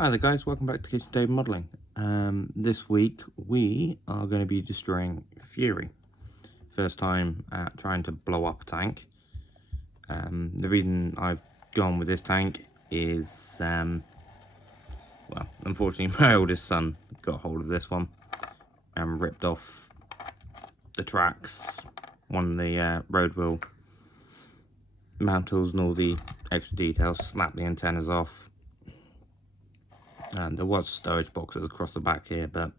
Hi there guys, welcome back to Kitchen Dave Modelling. This week we are going to be destroying Fury. First time at trying to blow up a tank. The reason I've gone with this tank is, well, unfortunately my oldest son got hold of this one and ripped off the tracks, one of the road wheel mantles and all the extra details, slapped the antennas off. And there was stowage boxes across the back here, but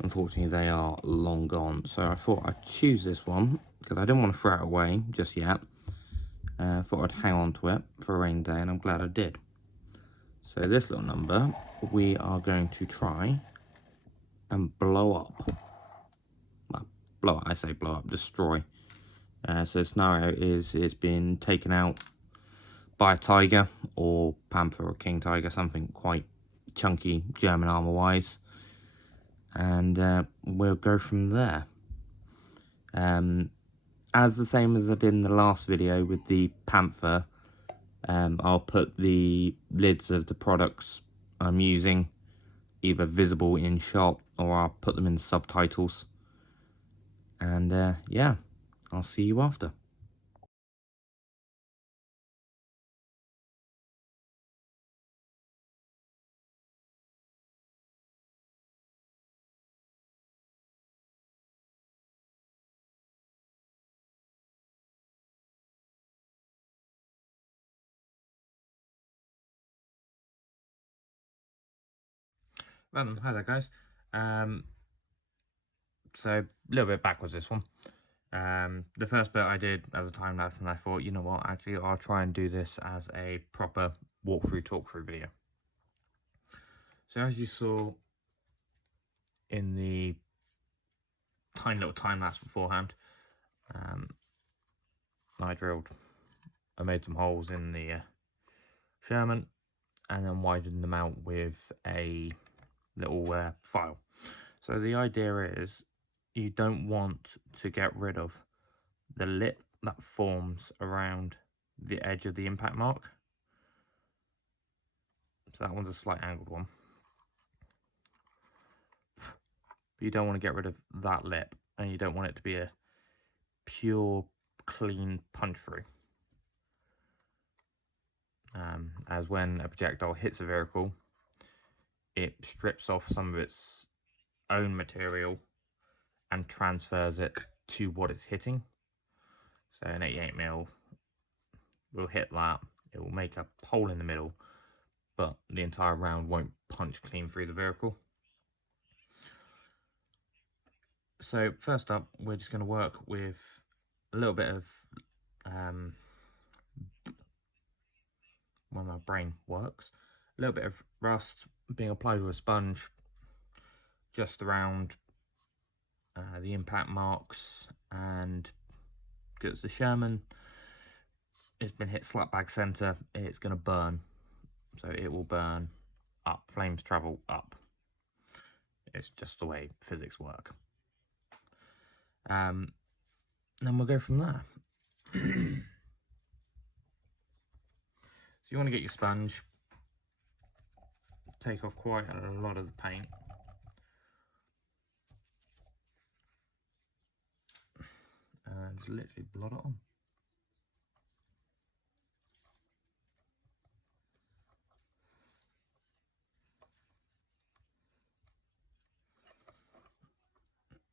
unfortunately they are long gone. So I thought I'd choose this one because I didn't want to throw it away just yet. I thought I'd hang on to it for a rainy day, and I'm glad I did. So this little number, we are going to try and blow up. Well, blow up, I say blow up, destroy. So the scenario is it's been taken out by a tiger or panther or king tiger, something quite chunky German armor wise, and we'll go from there. As the same as I did in the last video with the panther, I'll put the lids of the products I'm using either visible in shot, or I'll put them in subtitles, and yeah, I'll see you after. Hi there guys. So a little bit backwards this one. The first bit I did as a time lapse, and I thought, you know what, actually I'll try and do this as a proper walkthrough talkthrough video. So as you saw in the tiny little time lapse beforehand, I made some holes in the Sherman and then widened them out with a little file. So the idea is you don't want to get rid of the lip that forms around the edge of the impact mark. So that one's a slight angled one. But you don't want to get rid of that lip, and you don't want it to be a pure, clean punch through. As when a projectile hits a vehicle, it strips off some of its own material and transfers it to what it's hitting. So an 88mm will hit that, it will make a hole in the middle, but the entire round won't punch clean through the vehicle. So first up, we're just going to work with a little bit of when my brain works, a little bit of rust being applied with a sponge just around the impact marks, and because the Sherman has been hit slap bag center, it's going to burn. So it will burn up, flames travel up. It's just the way physics work. Then we'll go from there. So you want to get your sponge, take off quite a lot of the paint. And just literally blot it on.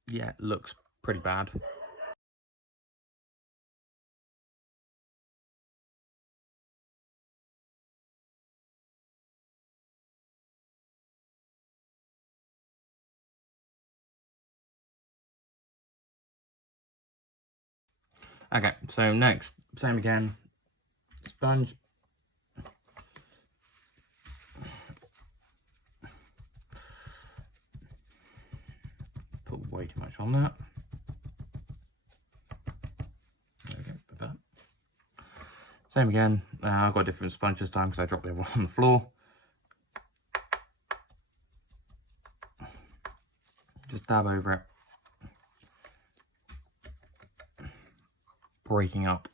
Yeah, it looks pretty bad. Okay, so next, same again, sponge. Put way too much on that. There we go, put that. Same again, I've got a different sponge this time because I dropped the other one on the floor. Just dab over it, breaking up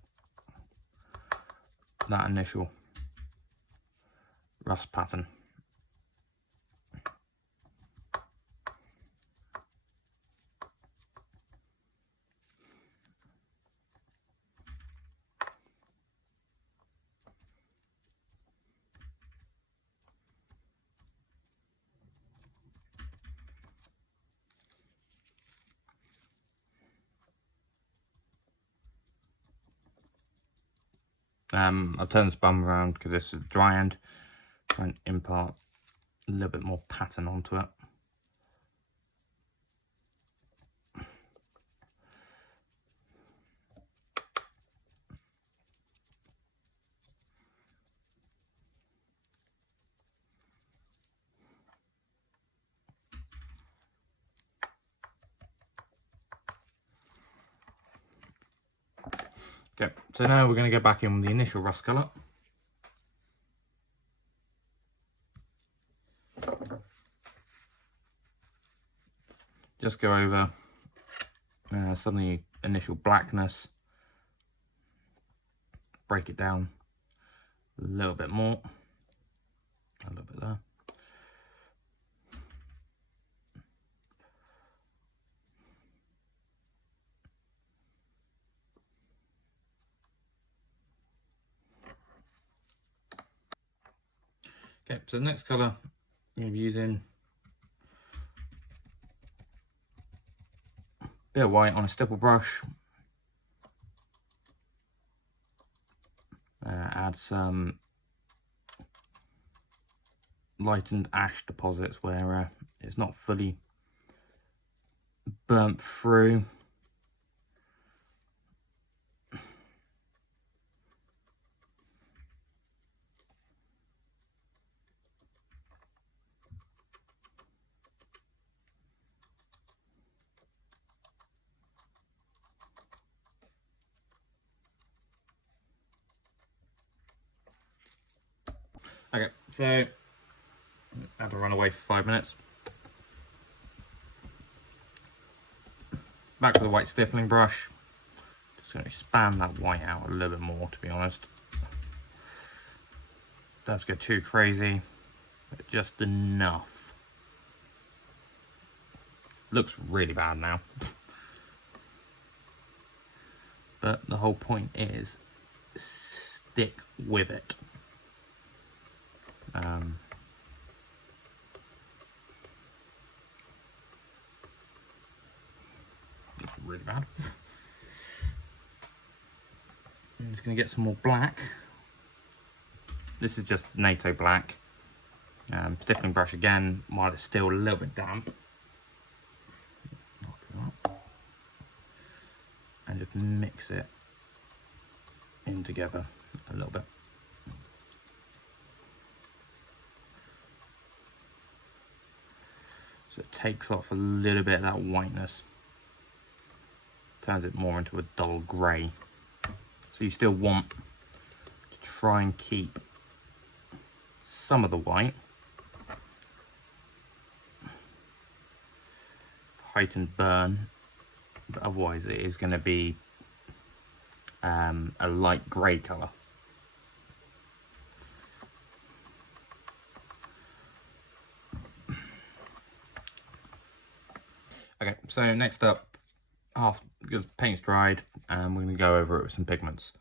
that initial rust pattern. I've turned this bum around because this is the dry end. Try and impart a little bit more pattern onto it. Okay, so now we're going to go back in with the initial rust colour. Just go over some of the initial blackness, break it down a little bit more, a little bit there. Okay, so the next colour you're using a bit of white on a stipple brush. Add some lightened ash deposits where it's not fully burnt through. Okay, so I had to run away for 5 minutes. Back to the white stippling brush. Just going to expand that white out a little bit more, to be honest. Don't have to go too crazy, but just enough. Looks really bad now. But the whole point is stick with it. Looks really bad. I'm just going to get some more black. This is just NATO black. Stippling brush again while it's still a little bit damp. And just mix it in together a little bit. So it takes off a little bit of that whiteness. Turns it more into a dull grey. So you still want to try and keep some of the white. Heightened burn, but otherwise it is going to be a light grey colour. Okay, so next up, because paint's dried, we're going to go over it with some pigments.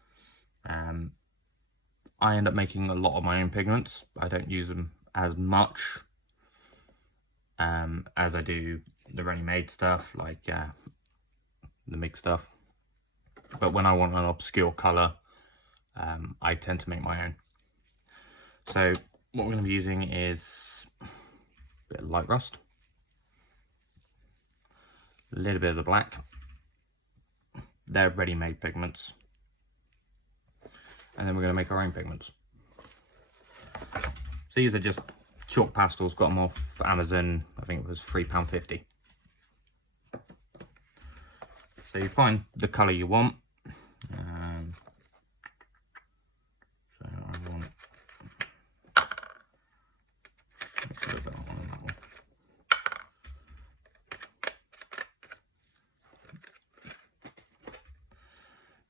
I end up making a lot of my own pigments. I don't use them as much as I do the ready-made stuff, like the mixed stuff. But when I want an obscure colour, I tend to make my own. So what we're going to be using is a bit of light rust, a little bit of the black. They're ready-made pigments. And then we're going to make our own pigments. So these are just chalk pastels, got them off Amazon. I think it was £3.50. So you find the colour you want. So I want mix a little bit on that one.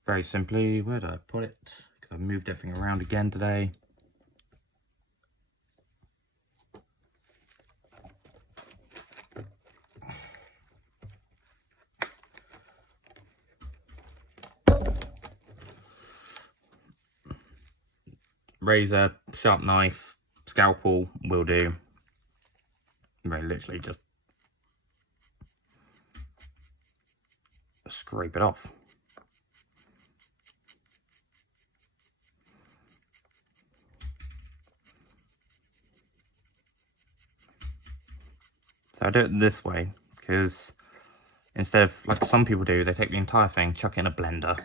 Very simply, where did I put it? Because I've moved everything around again today. Razor, sharp knife, scalpel will do. Very literally just scrape it off. So I do it this way, because instead of, like some people do, they take the entire thing, chuck it in a blender,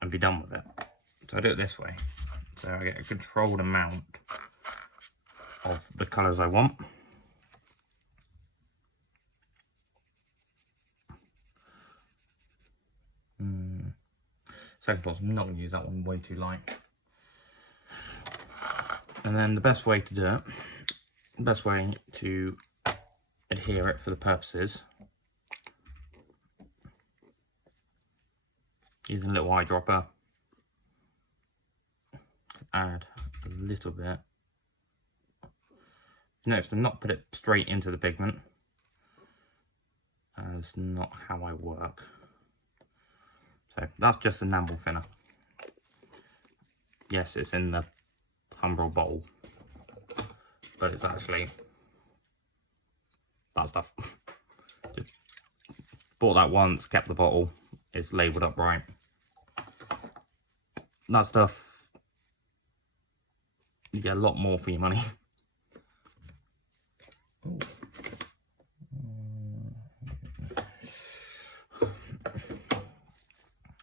and be done with it. So I do it this way. So I get a controlled amount of the colours I want. Second thought, I'm not going to use that one, way too light. And then the best way to do it, the best way to adhere it for the purposes, using a little eyedropper, add a little bit. Notice to not put it straight into the pigment. That's not how I work. So that's just enamel thinner. Yes, it's in the Humbrol bottle, but it's actually that stuff. Just bought that once, kept the bottle, it's labelled up right. That stuff, you get a lot more for your money.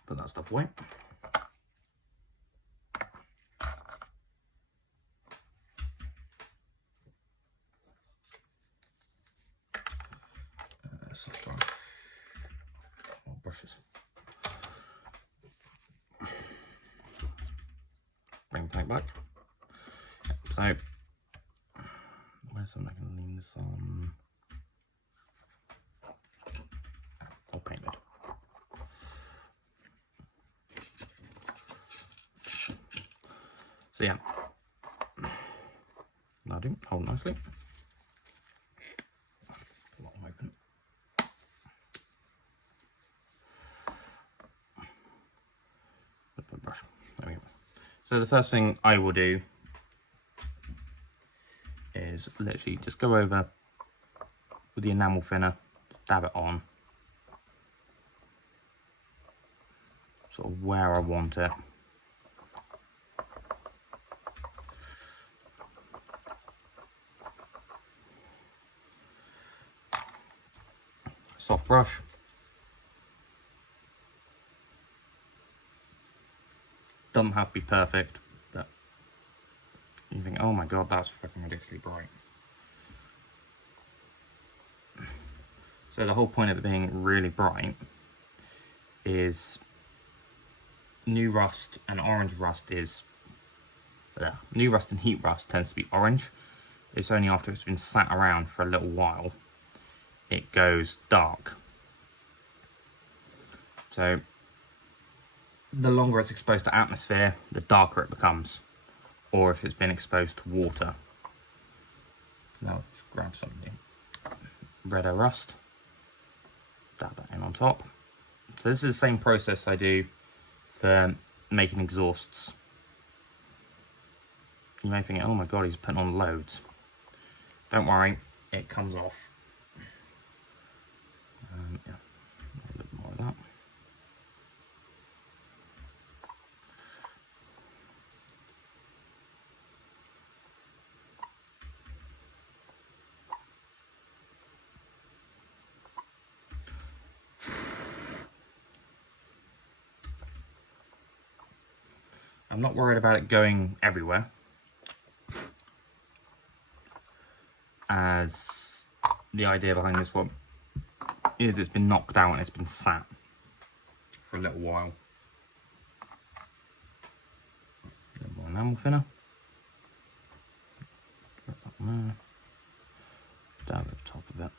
Put that stuff away. Soft brush. Oh, brushes. Bring the tank back. So, where's something I can lean this on? Or painted. So yeah, that'll hold nicely. Open. The brush. There we go. So the first thing I will do is literally just go over with the enamel thinner, dab it on, sort of where I want it. Soft brush. Doesn't have to be perfect, but you think, oh my god, that's fucking ridiculously bright. So the whole point of it being really bright is new rust and orange rust is, new rust and heat rust tends to be orange. It's only after it's been sat around for a little while it goes dark. So the longer it's exposed to atmosphere, the darker it becomes, or if it's been exposed to water. Now let's grab something redder rust, dab that in on top. So this is the same process I do for making exhausts. You may think, oh my god, he's putting on loads. Don't worry, it comes off. Yeah, a little more of that. I'm not worried about it going everywhere, as the idea behind this one is it's been knocked out and it's been sat for a little while. A little more enamel thinner. Dab at the top of it.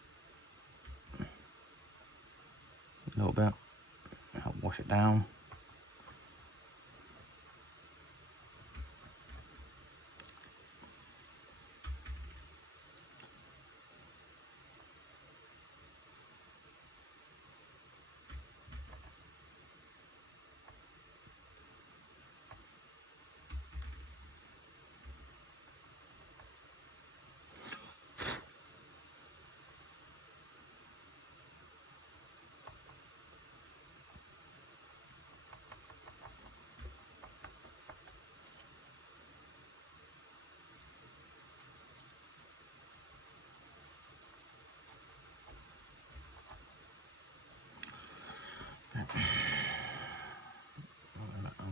A little bit. Help wash it down.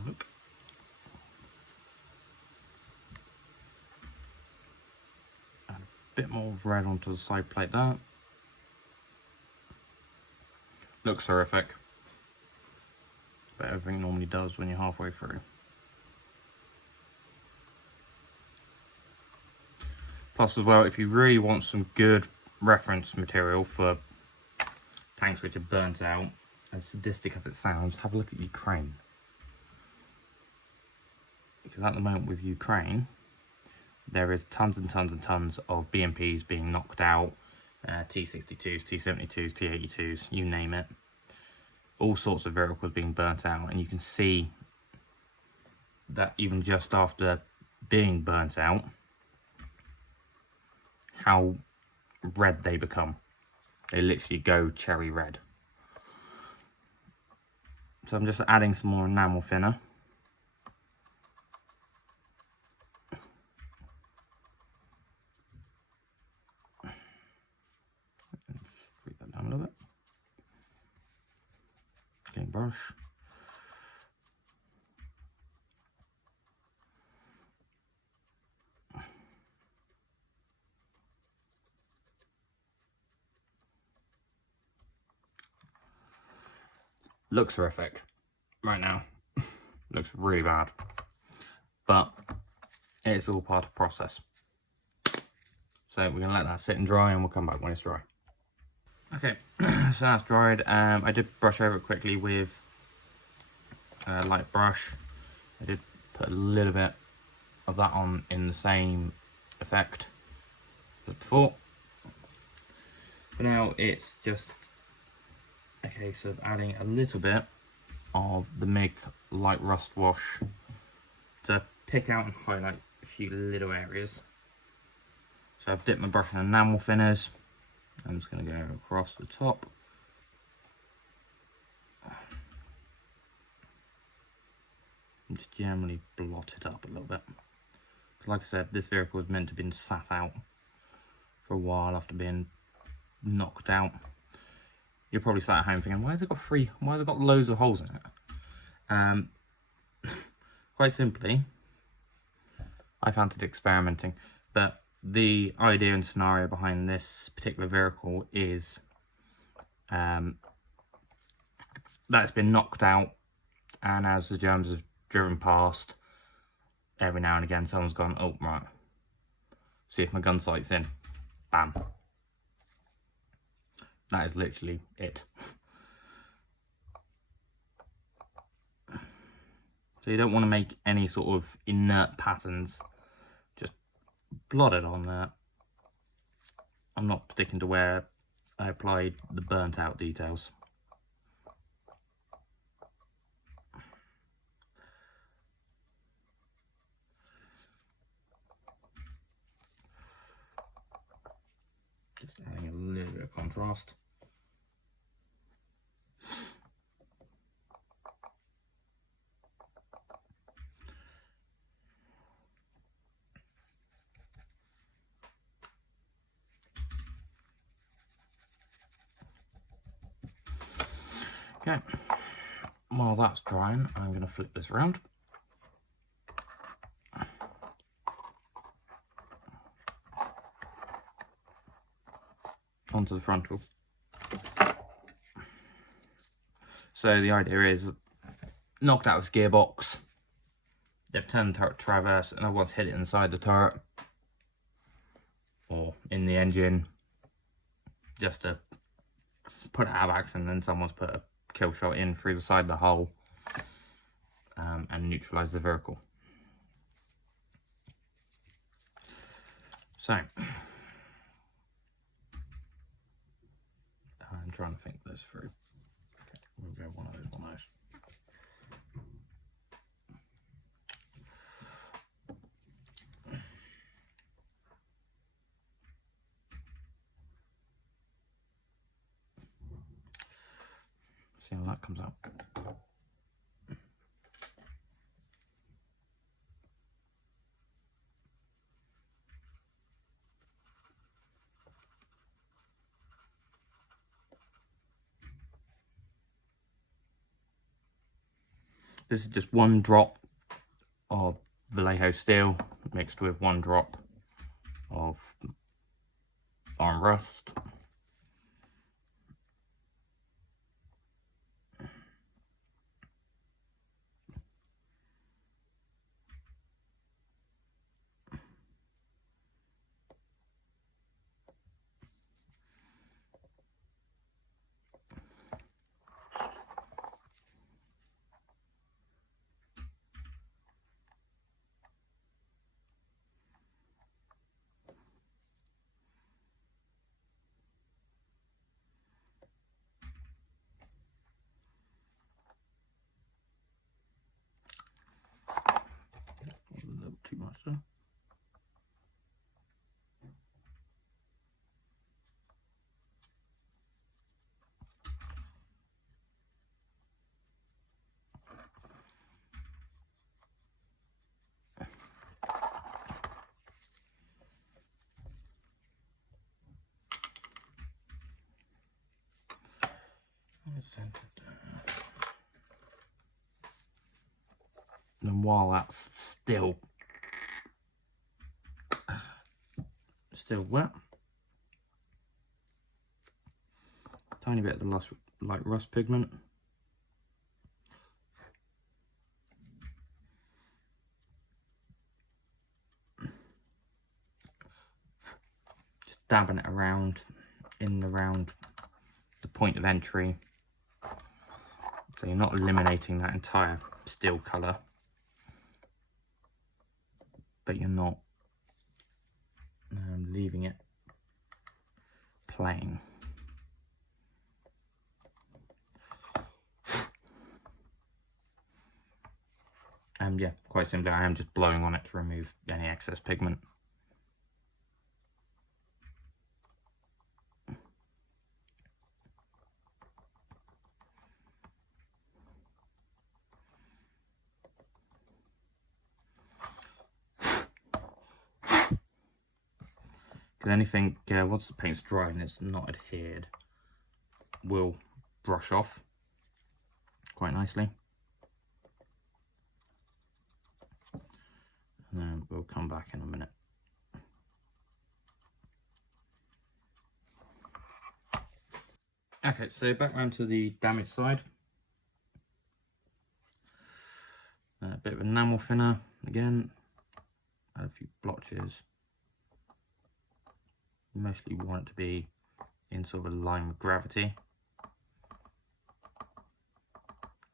Look. Add a bit more red onto the side plate there. Looks horrific, but everything normally does when you're halfway through. Plus as well, if you really want some good reference material for tanks which are burnt out, as sadistic as it sounds, have a look at Ukraine. Because at the moment with Ukraine, there is tons and tons and tons of BMPs being knocked out, T-62s, T-72s, T-82s, you name it. All sorts of vehicles being burnt out, and you can see that even just after being burnt out, how red they become. They literally go cherry red. So I'm just adding some more enamel thinner. Bring that down a little bit. Clean brush. Looks horrific right now. Looks really bad. But it's all part of the process. So we're gonna let that sit and dry, and we'll come back when it's dry. Okay, so that's dried. I did brush over it quickly with a light brush. I did put a little bit of that on in the same effect as before. But now it's just a case of adding a little bit of the MIG light rust wash to pick out and highlight a few little areas. So I've dipped my brush in enamel thinners. I'm just going to go across the top. And just generally blot it up a little bit. Like I said, this vehicle was meant to have been sat out for a while after being knocked out. You're probably sat at home thinking, why has it got loads of holes in it? Quite simply, I fancied experimenting, but the idea and scenario behind this particular vehicle is that it's been knocked out, and as the Germans have driven past, every now and again someone's gone, oh right, see if my gun sight's in, bam. That is literally it. So you don't want to make any sort of inert patterns, just blot it on there. I'm not sticking to where I applied the burnt out details. Just adding a little bit of contrast. Okay, while that's drying, I'm going to flip this around. Onto the frontal. So the idea is, knocked out of his gearbox, they've turned the turret traverse, and everyone's hit it inside the turret or in the engine just to put it out of action, and then someone's put a kill shot in through the side of the hull and neutralise the vehicle. So I'm trying to think this through. We'll go one of those. See how that comes out. This is just 1 drop of Vallejo steel mixed with 1 drop of iron rust. A little too much there. And while that's still wet, tiny bit of the light rust pigment. Just dabbing it around around the point of entry. So you're not eliminating that entire steel colour, but you're not leaving it plain. And yeah, quite simply, I am just blowing on it to remove any excess pigment. Because anything, once the paint's dry and it's not adhered, will brush off quite nicely. And then we'll come back in a minute. Okay, so back round to the damaged side. A bit of enamel thinner again, add a few blotches. You mostly want it to be in sort of a line with gravity,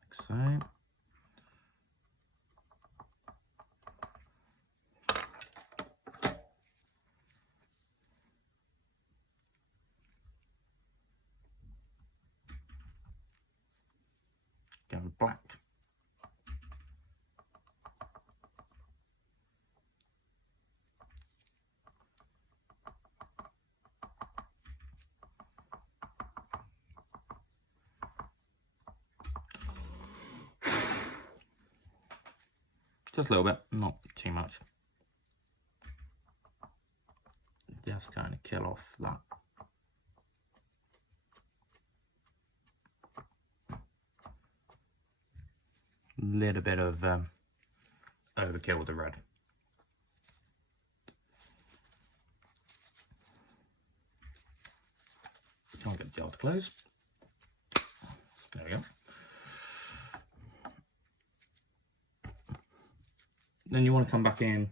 like so. Go with black. Just a little bit, not too much. Just kind of kill off that. Little bit of overkill with the red. Can't get the jar to close. There we go. Then you want to come back in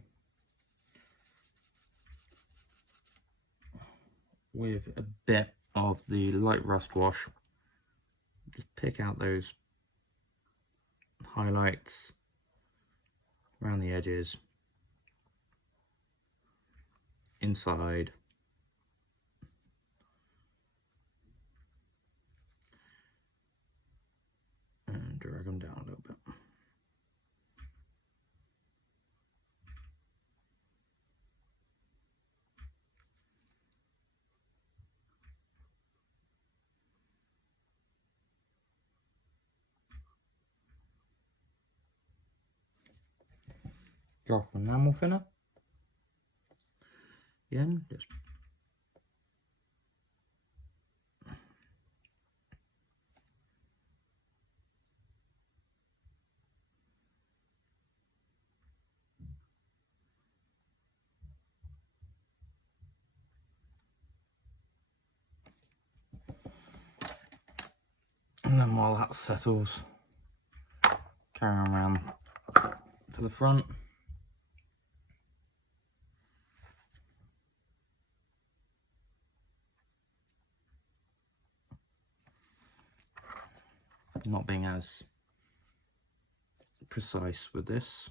with a bit of the light rust wash. Just pick out those highlights around the edges, inside, and drag them down a little bit. Drop enamel thinner. Again, just And then while that settles, carry on around to the front. Not being as precise with this.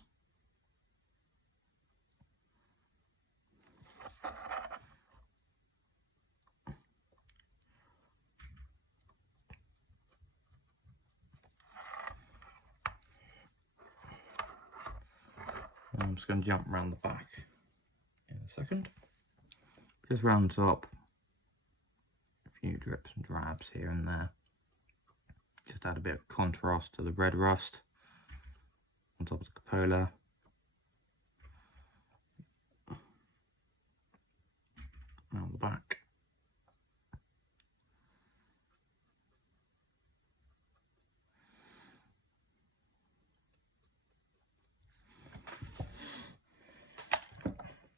I'm just going to jump around the back in a second. Just round top, a few drips and drabs here and there. Just add a bit of contrast to the red rust on top of the cupola. Around the back.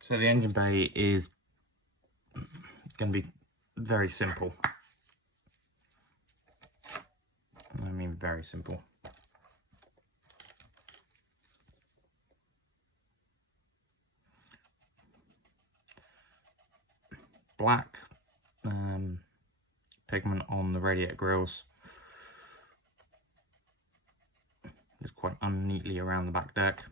So the engine bay is going to be very simple. I mean very simple. Black pigment on the radiator grills. It's quite unneatly around the back deck.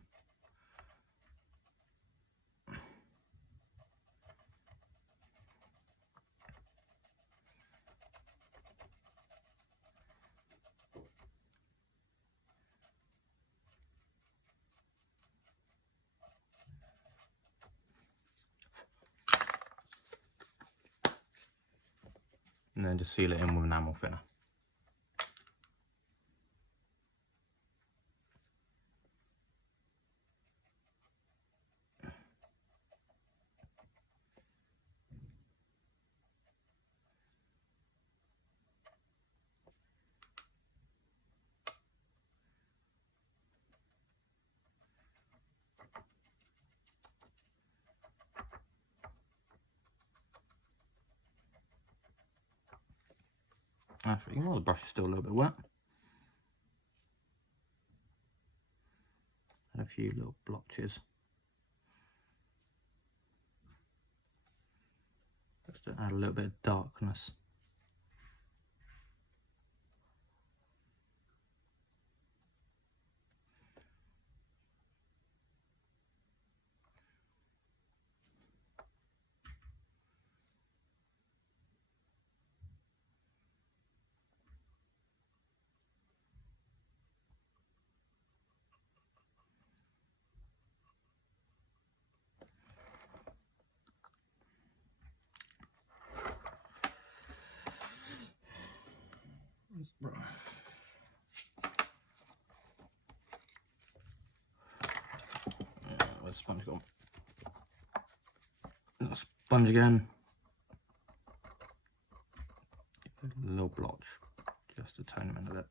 And then just seal it in with enamel thinner. Actually, the brush is still a little bit wet. And a few little blotches. Just to add a little bit of darkness. Where's the sponge gone? Little sponge again. A little blotch, just to tone them in a bit.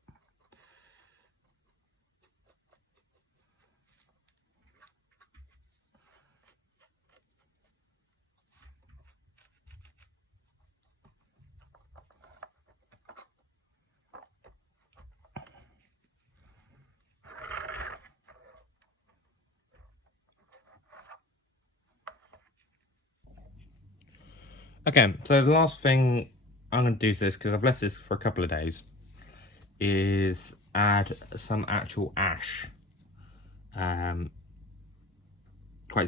Okay, so the last thing I'm going to do is this, because I've left this for a couple of days, is add some actual ash. Quite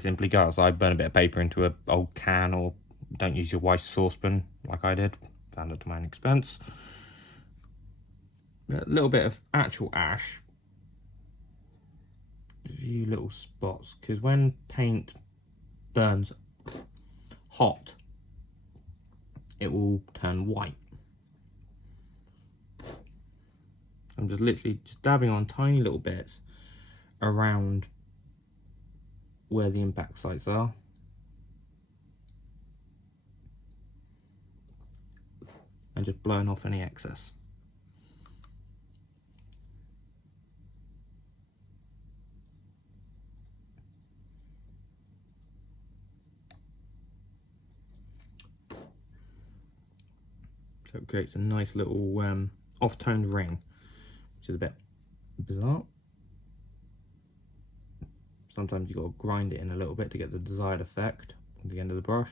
simply, go outside, burn a bit of paper into an old can, or don't use your wife's saucepan like I did, found it to my own expense. A little bit of actual ash, a few little spots, because when paint burns hot, it will turn white. I'm just literally just dabbing on tiny little bits around where the impact sites are. And just blowing off any excess. So it creates a nice little off-toned ring. which is a bit bizarre. Sometimes you've got to grind it in a little bit to get the desired effect at the end of the brush.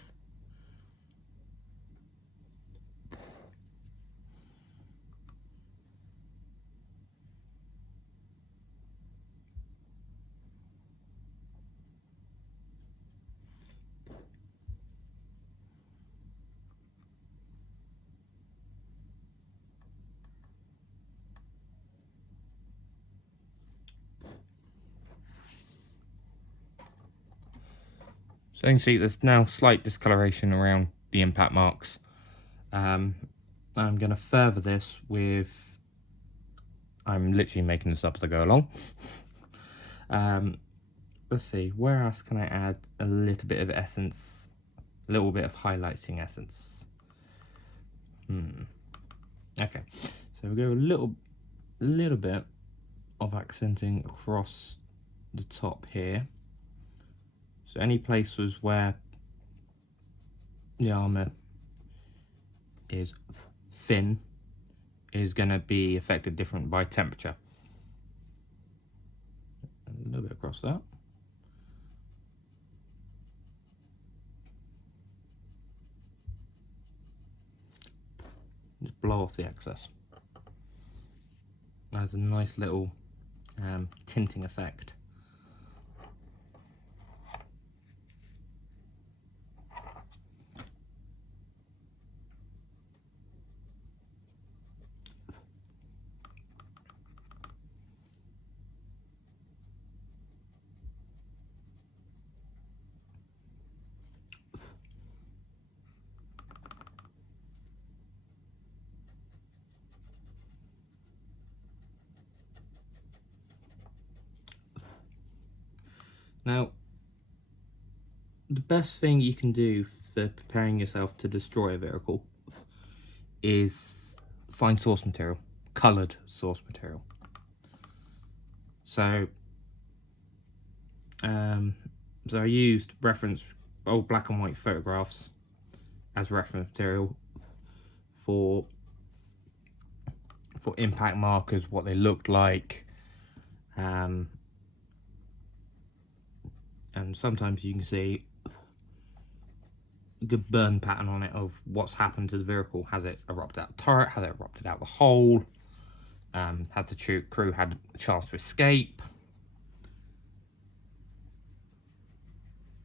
So you can see there's now slight discoloration around the impact marks. I'm going to further this with, I'm literally making this up as I go along. Let's see, where else can I add a little bit of essence, a little bit of highlighting essence? Okay, so we'll go a little bit of accenting across the top here. So any places where the armour is thin is going to be affected different by temperature. A little bit across that. Just blow off the excess. That's a nice little tinting effect. Now, the best thing you can do for preparing yourself to destroy a vehicle is find source material, coloured source material. So, I used old black and white photographs as reference material for impact markers, what they looked like, and sometimes you can see a good burn pattern on it of what's happened to the vehicle. Has it erupted out the turret? Has it erupted out the hole? Has the crew had a chance to escape?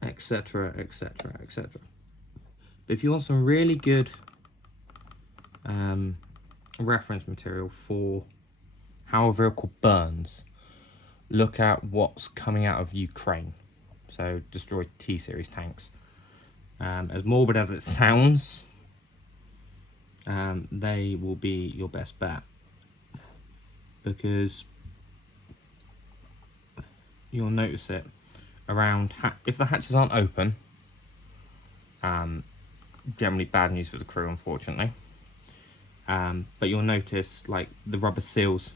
Etc, etc, etc. But if you want some really good reference material for how a vehicle burns, look at what's coming out of Ukraine. So destroyed T-series tanks. As morbid as it sounds, they will be your best bet, because you'll notice it around if the hatches aren't open. Generally bad news for the crew, unfortunately. But you'll notice like the rubber seals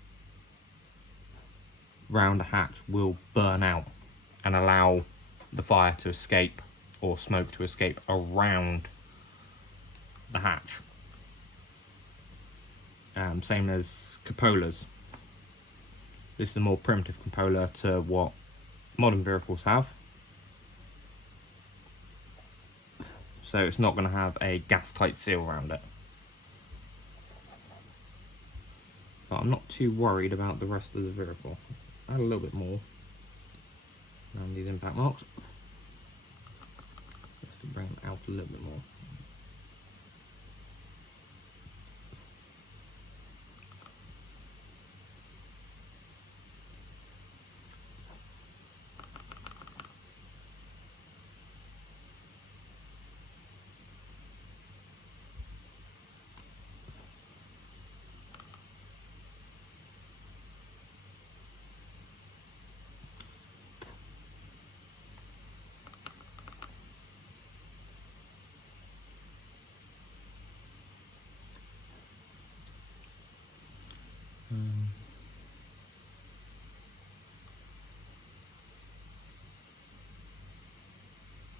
round the hatch will burn out and allow the fire to escape, or smoke to escape around the hatch. Same as cupolas. This is a more primitive cupola to what modern vehicles have. So it's not going to have a gas tight seal around it. But I'm not too worried about the rest of the vehicle. Add a little bit more around these impact marks, just to bring them out a little bit more.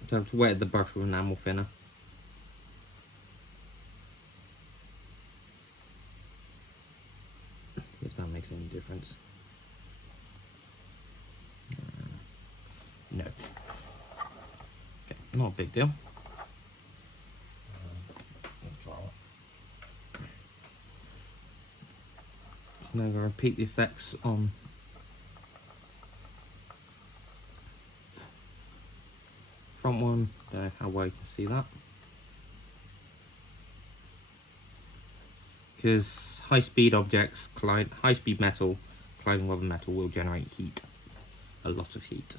So I've wetted the brush with enamel thinner. If that makes any difference. difference? No. Okay, not a big deal. Let's try it. So now I'm going to repeat the effects on front one. There, how well you can see that. Because high-speed objects, high-speed metal, colliding with metal will generate heat, a lot of heat.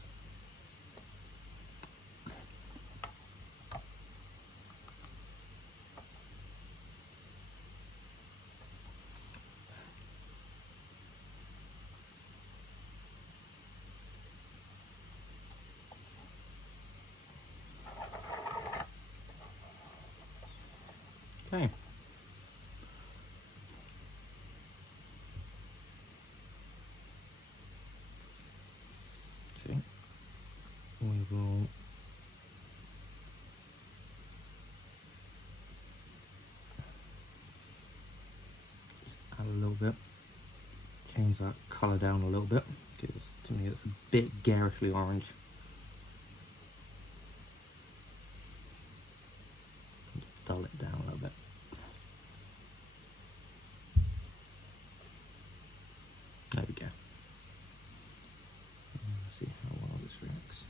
Okay. See, we will just add a little bit, change that colour down a little bit, because to me it's a bit garishly orange. Just dull it down a little bit. There we go. Let's see how well this reacts.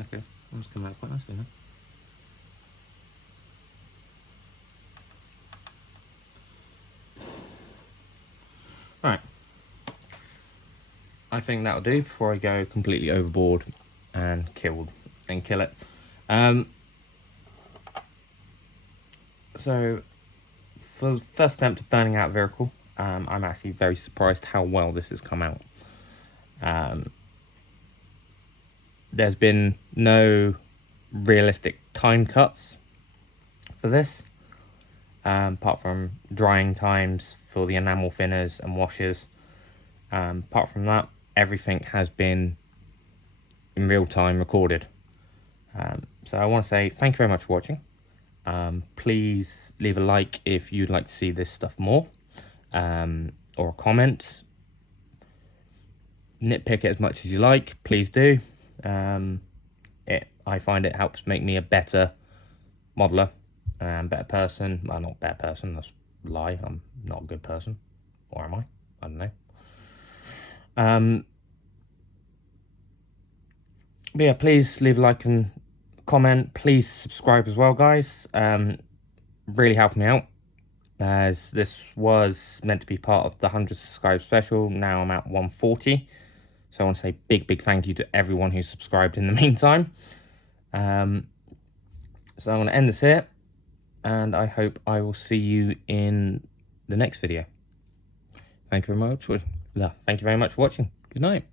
Okay, that's come out quite nicely now. Right. I think that'll do before I go completely overboard and kill it. So for the first attempt of burning out a vehicle, I'm actually very surprised how well this has come out. There's been no realistic time cuts for this, apart from drying times for the enamel thinners and washes. Apart from that, everything has been in real time recorded. So I want to say thank you very much for watching. Please leave a like if you'd like to see this stuff more, or a comment. Nitpick it as much as you like, please do. I find it helps make me a better modeler and better person. Well, not better person, that's a lie. I'm not a good person. Or am I? I don't know. But yeah, please leave a like and comment. Please subscribe as well, guys. Really helped me out, as this was meant to be part of the 100 subscribe special. Now I'm at 140. So I want to say big thank you to everyone who subscribed in the meantime. So I'm going to end this here, and I hope I will see you in the next video. Thank you very much for watching. Good night.